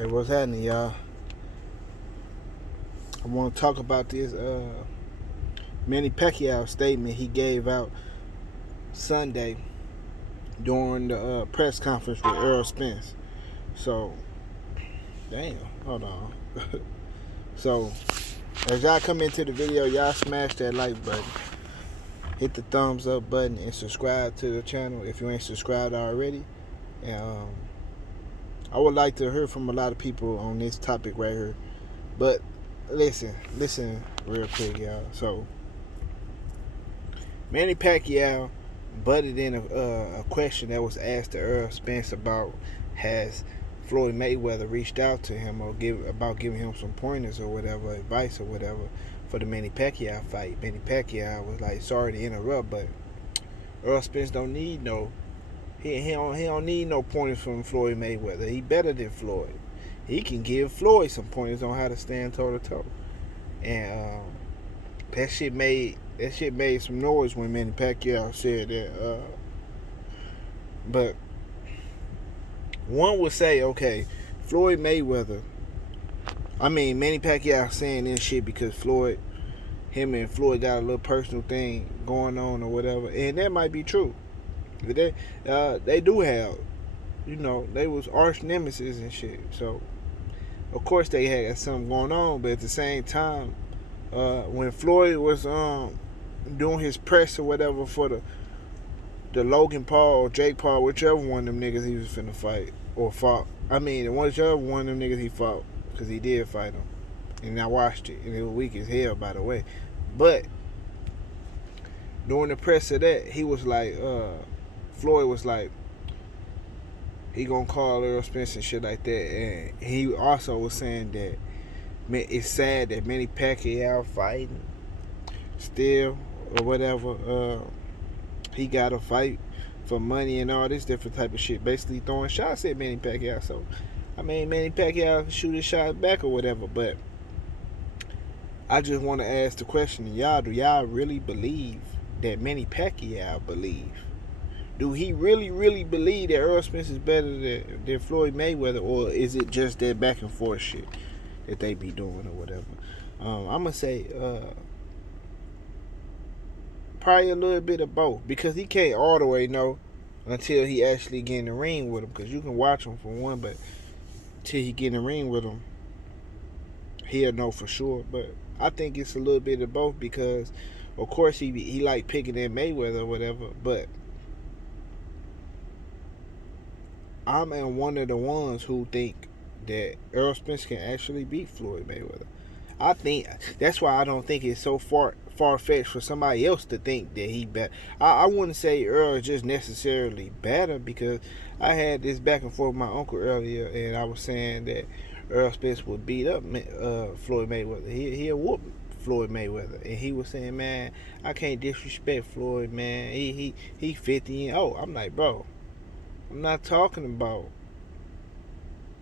Hey, what's happening, y'all? I want to talk about this Manny Pacquiao statement he gave out Sunday during the press conference with Errol Spence. So, damn, hold on. So, as y'all come into the video, y'all smash that like button, hit the thumbs up button, and subscribe to the channel if you ain't subscribed already. And I would like to hear from a lot of people on this topic right here. But listen real quick, y'all. So, Manny Pacquiao butted in a question that was asked to Errol Spence about has Floyd Mayweather reached out to him or giving him some pointers or whatever, advice or whatever for the Manny Pacquiao fight. Manny Pacquiao was like, sorry to interrupt, but Errol Spence don't need no he don't need no pointers from Floyd Mayweather. He better than Floyd. He can give Floyd some pointers on how to stand toe to toe. And that shit made some noise when Manny Pacquiao said that. But one would say, okay, Manny Pacquiao saying this shit because him and Floyd got a little personal thing going on or whatever, and that might be true. They do have, they was arch nemesis and shit. So of course they had something going on, but at the same time, when Floyd was doing his press or whatever for the Logan Paul or Jake Paul, whichever one of them niggas he was finna fight or fought. Whichever one of them niggas he fought, because he did fight him, and I watched it, and it was weak as hell, by the way. But during the press of that, he was like, Floyd was like, he gonna call Errol Spence and shit like that, and he also was saying that it's sad that Manny Pacquiao fighting still or whatever. He got to fight for money and all this different type of shit, basically throwing shots at Manny Pacquiao. So, Manny Pacquiao can shoot his shot back or whatever, but I just want to ask the question to y'all: do y'all really believe that Manny Pacquiao believe? Do he really, really believe that Errol Spence is better than Floyd Mayweather, or is it just that back and forth shit that they be doing or whatever? I'm gonna say probably a little bit of both, because he can't all the way know until he actually get in the ring with him. Because you can watch him for one, but till he get in the ring with him, he'll know for sure. But I think it's a little bit of both, because of course he like picking at Mayweather or whatever, but I'm one of the ones who think that Errol Spence can actually beat Floyd Mayweather. I think that's why I don't think it's so far-fetched for somebody else to think that he better. I wouldn't say Earl is just necessarily better, because I had this back and forth with my uncle earlier, and I was saying that Errol Spence would beat up Floyd Mayweather. He'll whoop Floyd Mayweather, and he was saying, man, I can't disrespect Floyd, man. He 50 and I'm like, bro, I'm not talking about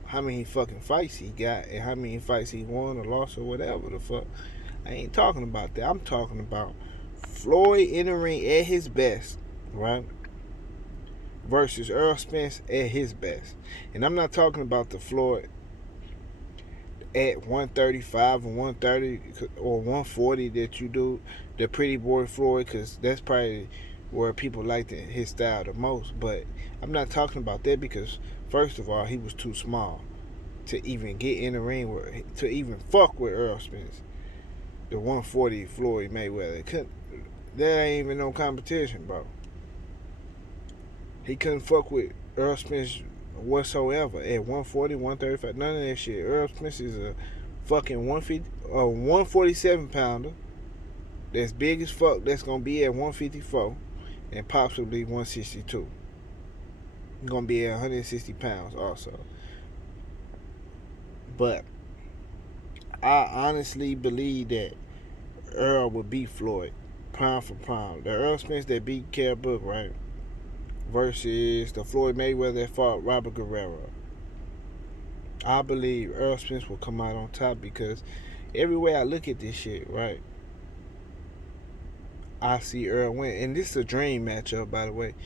how many fucking fights he got and how many fights he won or lost or whatever the fuck. I ain't talking about that. I'm talking about Floyd in the ring at his best, right? Versus Errol Spence at his best. And I'm not talking about the Floyd at 135 or 130 or 140 that you do, the pretty boy Floyd, because that's probably where people like his style the most. But I'm not talking about that, because first of all, he was too small to even get in the ring to even fuck with Errol Spence. The 140 Floyd Mayweather, that ain't even no competition, bro. He couldn't fuck with Errol Spence whatsoever at 140, 135, none of that shit. Errol Spence is a fucking 147 pounder that's big as fuck, that's gonna be at 154 and possibly 162. He's gonna be at 160 pounds also. But I honestly believe that Earl would beat Floyd pound for pound. The Errol Spence that beat Kell Brook, right, versus the Floyd Mayweather that fought Robert Guerrero. I believe Errol Spence will come out on top, because every way I look at this shit, right, I see Earl win. And this is a dream matchup, by the way.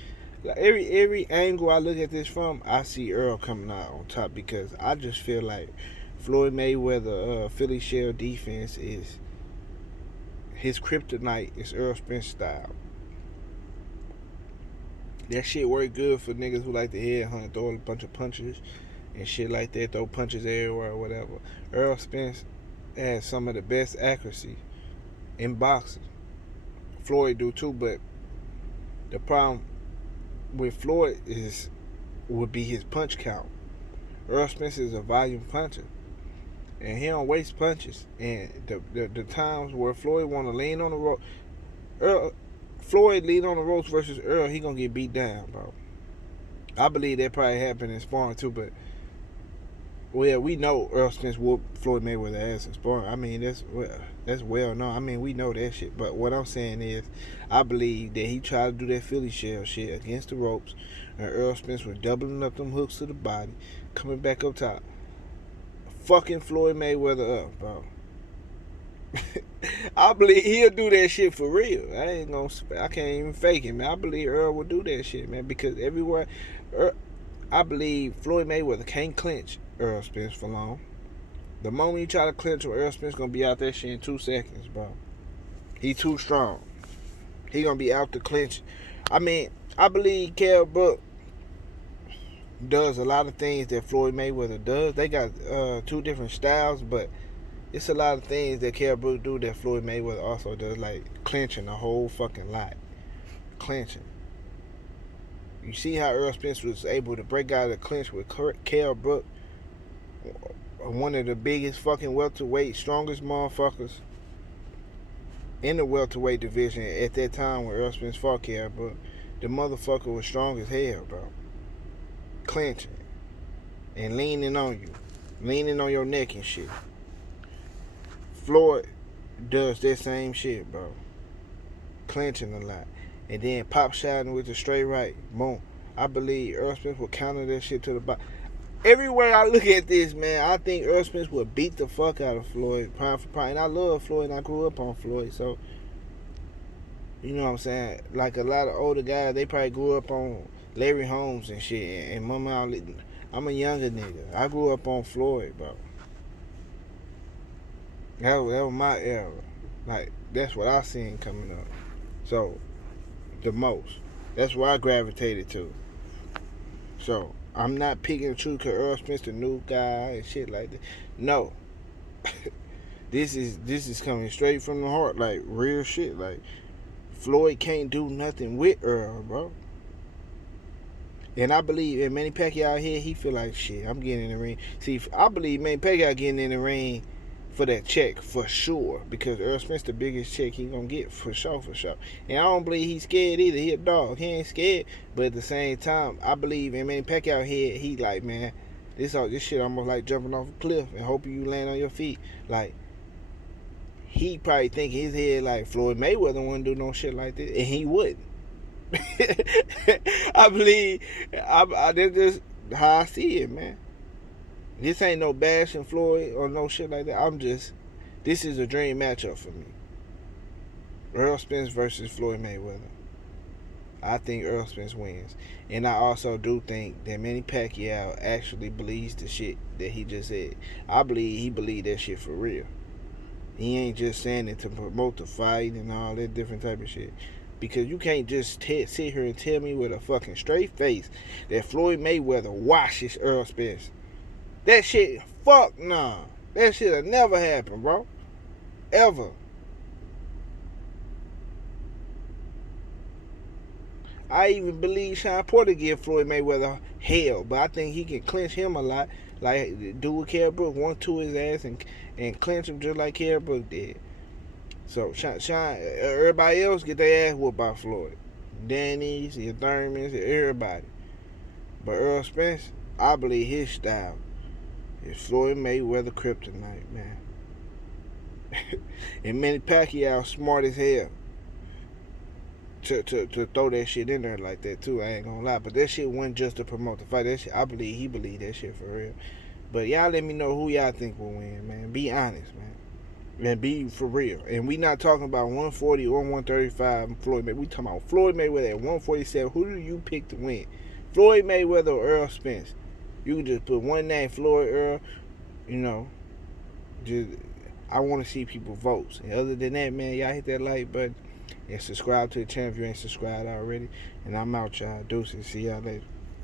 Like every angle I look at this from, I see Earl coming out on top because I just feel like Floyd Mayweather Philly shell defense is his kryptonite is Errol Spence style. That shit work good for niggas who like to headhunt, throw a bunch of punches and shit like that, throw punches everywhere or whatever. Errol Spence has some of the best accuracy in boxing. Floyd do too, but the problem with Floyd would be his punch count. Errol Spence is a volume puncher, and he don't waste punches. And the times where Floyd want to lean on the rope, Floyd lean on the ropes versus Earl, he gonna get beat down, bro. I believe that probably happened in sparring too, but well, we know Errol Spence whooped Floyd Mayweather ass in sparring. I mean, that's well known. I mean, we know that shit. But what I'm saying is, I believe that he tried to do that Philly shell shit against the ropes, and Errol Spence was doubling up them hooks to the body, coming back up top, fucking Floyd Mayweather up, bro. I believe he'll do that shit for real. I can't even fake it, man. I believe Earl will do that shit, man, because everywhere, I believe Floyd Mayweather can't clinch Errol Spence for long. The moment you try to clinch with Errol Spence, gonna be out that shit in 2 seconds, bro. He too strong. He gonna be out the clinch. I mean, I believe Kell Brook does a lot of things that Floyd Mayweather does. They got 2 different styles, but it's a lot of things that Kell Brook do that Floyd Mayweather also does, like clinching a whole fucking lot. Clinching. You see how Errol Spence was able to break out of the clinch with Kell Brook, one of the biggest fucking welterweight, strongest motherfuckers in the welterweight division at that time when Errol Spence fought Kell Brook. The motherfucker was strong as hell, bro. Clinching and leaning on you, leaning on your neck and shit. Floyd does that same shit, bro. Clinching a lot. And then pop shotting with the straight right. Boom. I believe Errol Spence will counter that shit to the bottom. Everywhere I look at this, man, I think Errol Spence will beat the fuck out of Floyd, pound for pound. And I love Floyd, and I grew up on Floyd, so you know what I'm saying? Like a lot of older guys, they probably grew up on Larry Holmes and shit. And I'm a younger nigga. I grew up on Floyd, bro. That was my era. Like, that's what I seen coming up. So, the most. That's where I gravitated to. So, I'm not picking and choosing because Errol Spence the new guy and shit like that. No. This is coming straight from the heart. Like, real shit. Like, Floyd can't do nothing with Earl, bro. And I believe in Manny Pacquiao here, he feel like, shit, I'm getting in the ring. See, I believe Manny Pacquiao getting in the ring for that check for sure, because Errol Spence the biggest check he gonna get for sure. And I don't believe he's scared either. He a dog. He ain't scared. But at the same time, I believe in Manny Pacquiao head, he like, man, this shit almost like jumping off a cliff and hoping you land on your feet. Like, he probably think in his head like Floyd Mayweather wouldn't do no shit like this, and he wouldn't. I believe that's just how I see it, man. This ain't no bashing Floyd or no shit like that. This is a dream matchup for me. Errol Spence versus Floyd Mayweather. I think Errol Spence wins. And I also do think that Manny Pacquiao actually believes the shit that he just said. I believe he believed that shit for real. He ain't just saying it to promote the fight and all that different type of shit. Because you can't just sit here and tell me with a fucking straight face that Floyd Mayweather washes Errol Spence. That shit, fuck nah. That shit'll never happen, bro. Ever. I even believe Sean Porter give Floyd Mayweather hell, but I think he can clinch him a lot. Like, do what Kell Brook, 1-2 his ass and clinch him just like Kell Brook did. So, everybody else get their ass whooped by Floyd. Danny's, your Thurmans, everybody. But Errol Spence, I believe his style is Floyd Mayweather kryptonite, man. And Manny Pacquiao smart as hell to throw that shit in there like that too. I ain't gonna lie, but that shit wasn't just to promote the fight. That shit, I believe he believed that shit for real. But y'all let me know who y'all think will win, man. Be honest, man. And be for real. And we not talking about 140 or 135 Floyd Mayweather. We talking about Floyd Mayweather at 147. Who do you pick to win? Floyd Mayweather or Errol Spence? You can just put one name, Floyd, Earl. You know, just I want to see people votes. And other than that, man, y'all hit that like button and subscribe to the channel if you ain't subscribed already. And I'm out, y'all. Deuces. See y'all later.